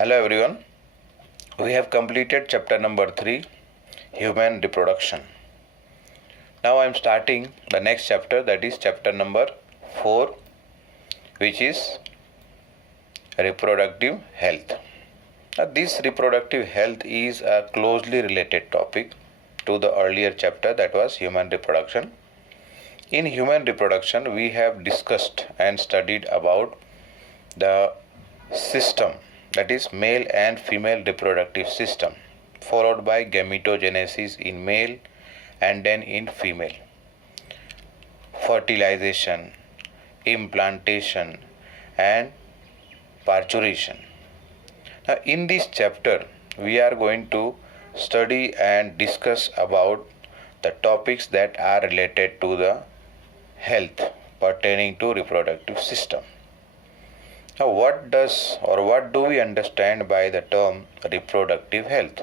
Hello everyone. We have completed chapter number 3, Human Reproduction. Now I am starting the next chapter, that is chapter number 4, which is Reproductive Health. Now this reproductive health is a closely related topic to the earlier chapter, that was Human Reproduction. In Human Reproduction we have discussed and studied about the system, that is male and female reproductive system, followed by gametogenesis in male and then in female, fertilization, implantation and parturition. Now in this chapter we are going to study and discuss about the topics that are related to the health pertaining to reproductive system. Now, what do we understand by the term reproductive health?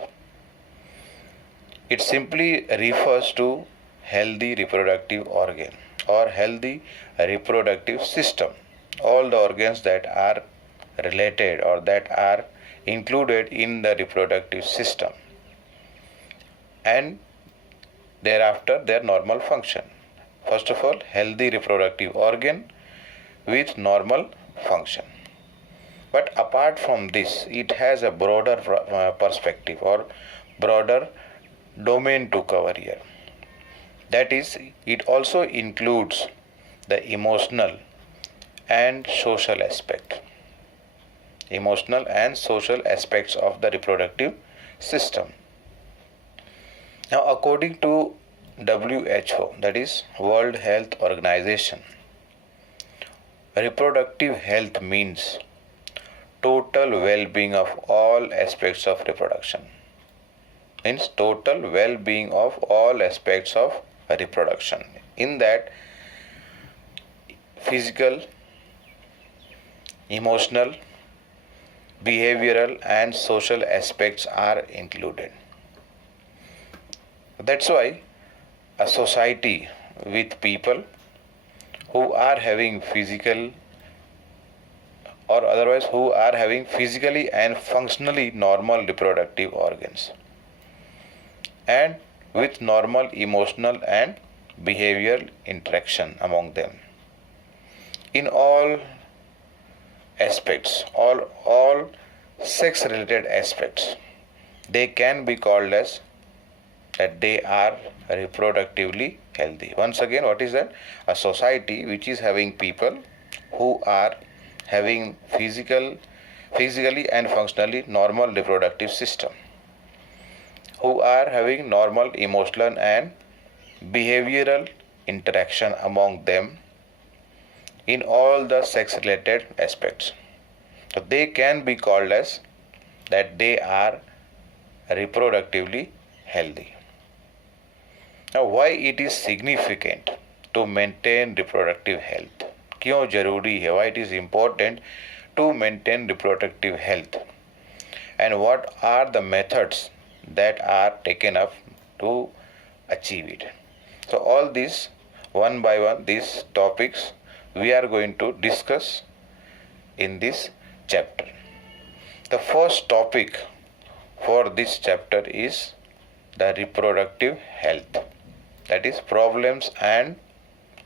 It simply refers to healthy reproductive organ or healthy reproductive system. All the organs that are related or that are included in the reproductive system and thereafter their normal function. First of all, healthy reproductive organ with normal function. But apart from this, it has a broader perspective or broader domain to cover here. That is, it also includes the emotional and social aspect. Emotional and social aspects of the reproductive system. Now, according to WHO, that is World Health Organization, reproductive health means total well-being of all aspects of reproduction. Means total well-being of all aspects of reproduction. In that, physical, emotional, behavioral and social aspects are included. That's why a society with people who are having physical or otherwise who are having physically and functionally normal reproductive organs and with normal emotional and behavioral interaction among them in all aspects, all sex related aspects, they can be called as that they are reproductively healthy. Once again, what is that? A society which is having people who are having physically and functionally normal reproductive system, who are having normal emotional and behavioral interaction among them in all the sex related aspects. So they can be called as that they are reproductively healthy. Now why it is significant to maintain reproductive health? क्यों जरूरी है? Why it is important to maintain reproductive health? And what are the methods that are taken up to achieve it? So all these one by one, these topics we are going to discuss in this chapter. The first topic for this chapter is the reproductive health, that is problems and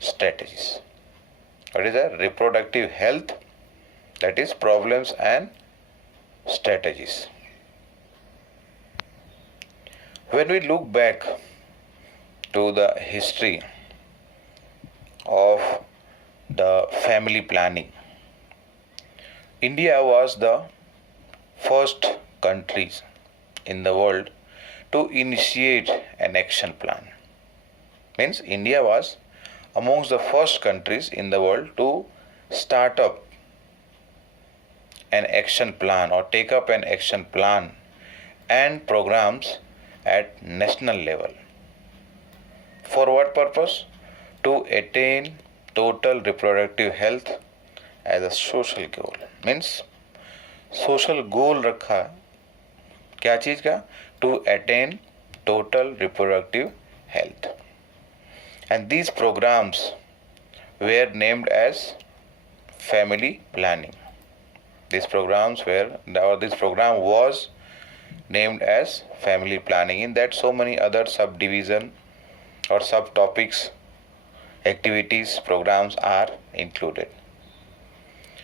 strategies. What is the reproductive health? That is problems and strategies. When we look back to the history of the family planning, India was the first country in the world to initiate an action plan. Means India was amongst the first countries in the world to start up an action plan or take up an action plan and programs at national level. For what purpose? To attain total reproductive health as a social goal. Means social goal रखा क्या चीज का? To attain total reproductive health. And these programs were named as family planning. This program was named as family planning. In that, so many other subdivision or subtopics, activities, programs are included.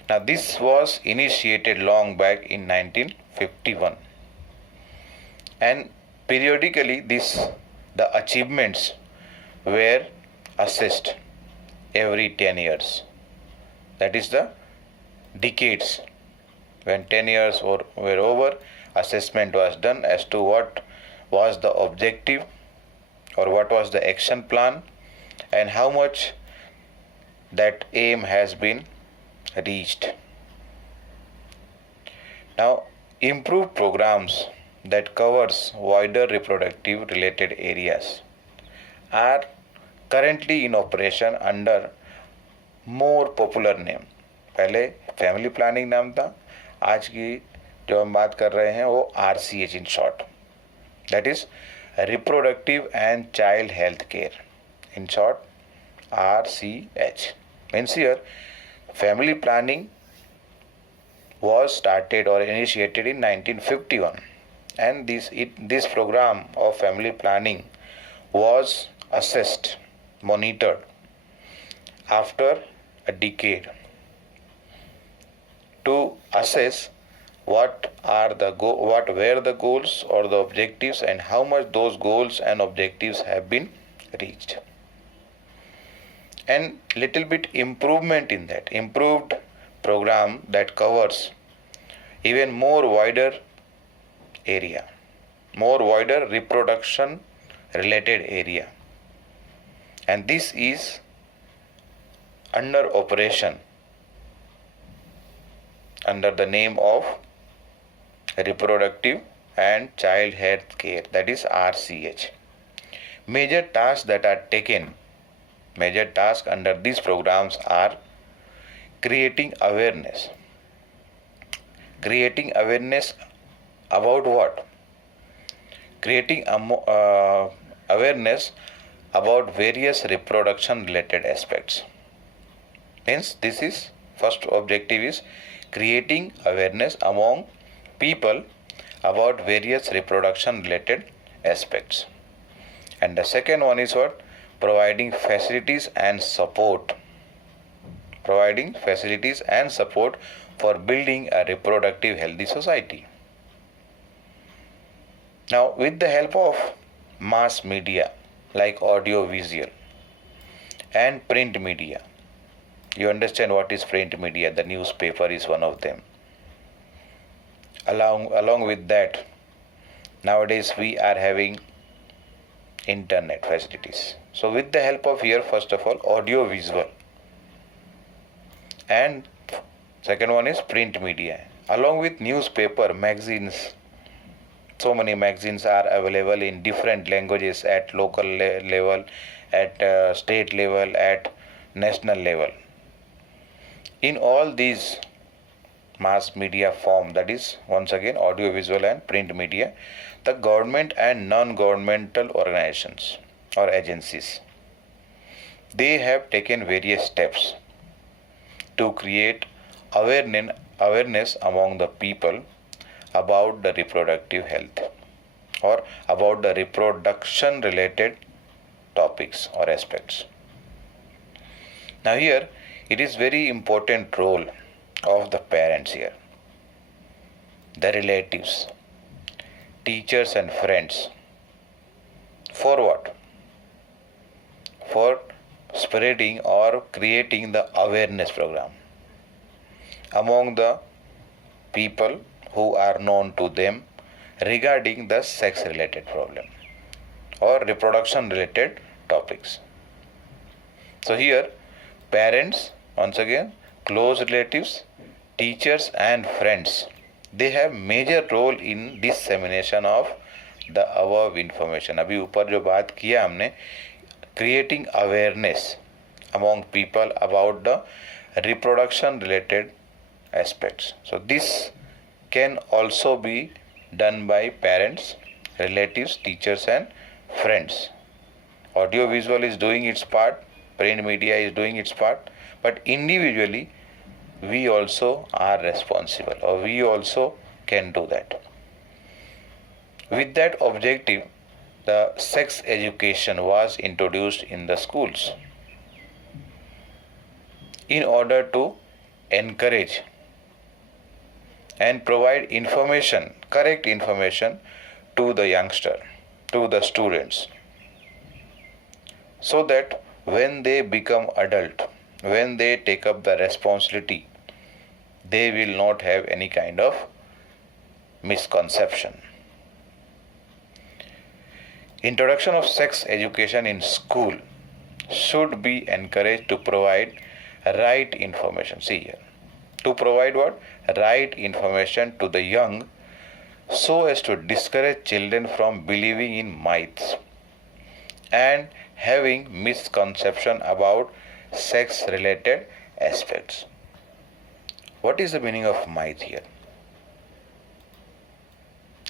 Now, this was initiated long back in 1951, and periodically the achievements were assessed every 10 years. That is the decades. When 10 years were over, assessment was done as to what was the objective or what was the action plan and how much that aim has been reached. Now, improved programs that covers wider reproductive related areas are currently in operation under more popular name. पहले family planning नाम था, आज की जो हम बात कर रहे हैं वो RCH in short, that is reproductive and child health care, in short RCH. Means here family planning was started or initiated in 1951, and this program of family planning was assessed, monitored after a decade to assess what were the goals or the objectives and how much those goals and objectives have been reached, and little bit improvement in that improved program that covers even more wider area, more wider reproduction related area, and this is under operation under the name of reproductive and child health care, that is RCH. Major tasks under these programs are creating awareness about what? Creating awareness about various reproduction related aspects. Hence, this is first objective is creating awareness among people about various reproduction related aspects. And the second one is what? Providing facilities and support for building a reproductive healthy society. Now, with the help of mass media like audio visual and print media, you understand what is print media. The newspaper is one of them. Along with that, nowadays we are having internet facilities. So with the help of here, first of all, audio visual, and second one is print media, along with newspaper, magazines. So many magazines are available in different languages at local level, at state level, at national level. In all these mass media form, that is once again audio visual and print media, the government and non-governmental organizations or agencies, they have taken various steps to create awareness among the people about the reproductive health or about the reproduction related topics or aspects. Now here it is very important role of the parents here, the relatives, teachers and friends. For what? For spreading or creating the awareness program among the people who are known to them regarding the sex related problem or reproduction related topics. So here parents, once again, close relatives, teachers and friends, they have major role in dissemination of the above information. अभी ऊपर जो बात किया हमने, creating awareness among people about the reproduction related aspects. So this can also be done by parents, relatives, teachers and friends. Audio visual is doing its part, print media is doing its part, but individually we also are responsible, or we also can do that. With that objective, the sex education was introduced in the schools in order to encourage and provide information, correct information to the youngster, to the students, so that when they become adult, when they take up the responsibility, they will not have any kind of misconception. Introduction of sex education in school should be encouraged to provide right information. See here, to provide what? Right information to the young, so as to discourage children from believing in myths and having misconception about sex related aspects. What is the meaning of myth here?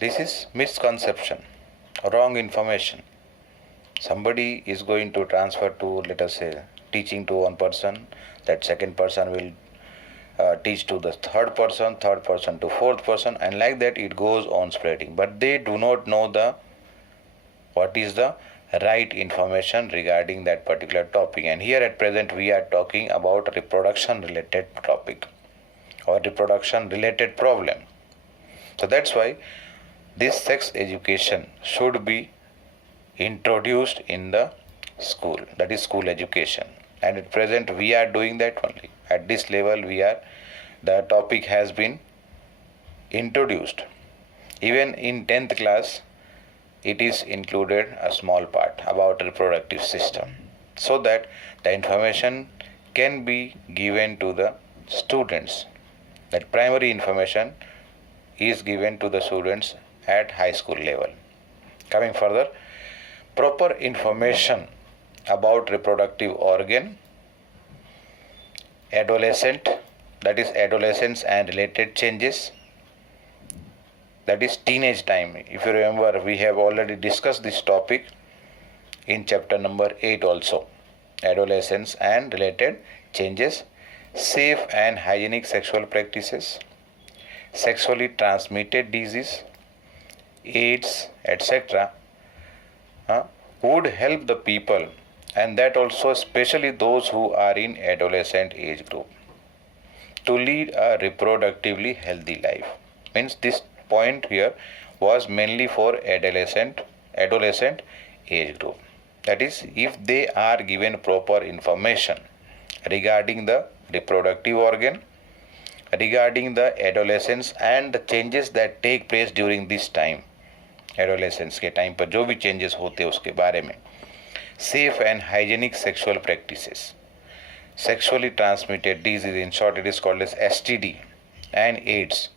This is misconception, wrong information. Somebody is going to transfer to, let us say, teaching to one person, that second person will teach to the third person to fourth person, and like that it goes on spreading. But they do not know what is the right information regarding that particular topic. And here at present we are talking about reproduction related topic or reproduction related problem. So that's why this sex education should be introduced in the school, that is school education. And at present we are doing that only. At this level the topic has been introduced. Even in 10th class it is included a small part about reproductive system, so that the information can be given to the students. That primary information is given to the students at high school level. Coming further, proper information about reproductive organ, adolescent, that is adolescence and related changes, that is teenage time. If you remember, we have already discussed this topic in chapter number 8 also. Adolescence and related changes, safe and hygienic sexual practices, sexually transmitted disease, AIDS, etc. would help the people, and that also especially those who are in adolescent age group, to lead a reproductively healthy life. Means this point here was mainly for adolescent age group. That is, if they are given proper information regarding the reproductive organ, regarding the adolescence and the changes that take place during this time, adolescence के time पर जो भी changes होते हैं उसके बारे में, safe and hygienic sexual practices, sexually transmitted disease, in short it is called as STD, and AIDS.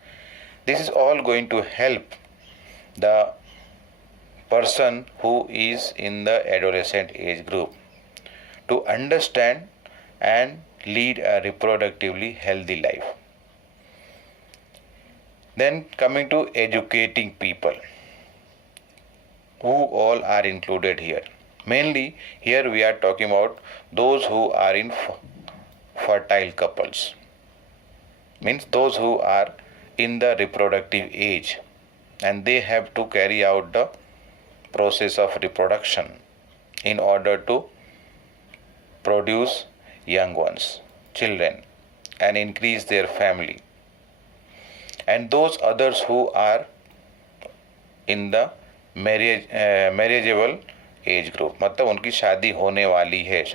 This is all going to help the person who is in the adolescent age group to understand and lead a reproductively healthy life. Then coming to educating people, who all are included here. Mainly here we are talking about those who are in fertile couples, means those who are in the reproductive age and they have to carry out the process of reproduction in order to produce young ones, children, and increase their family. And those others who are in the marriageable age group, मतलब उनकी शादी होने वाली है,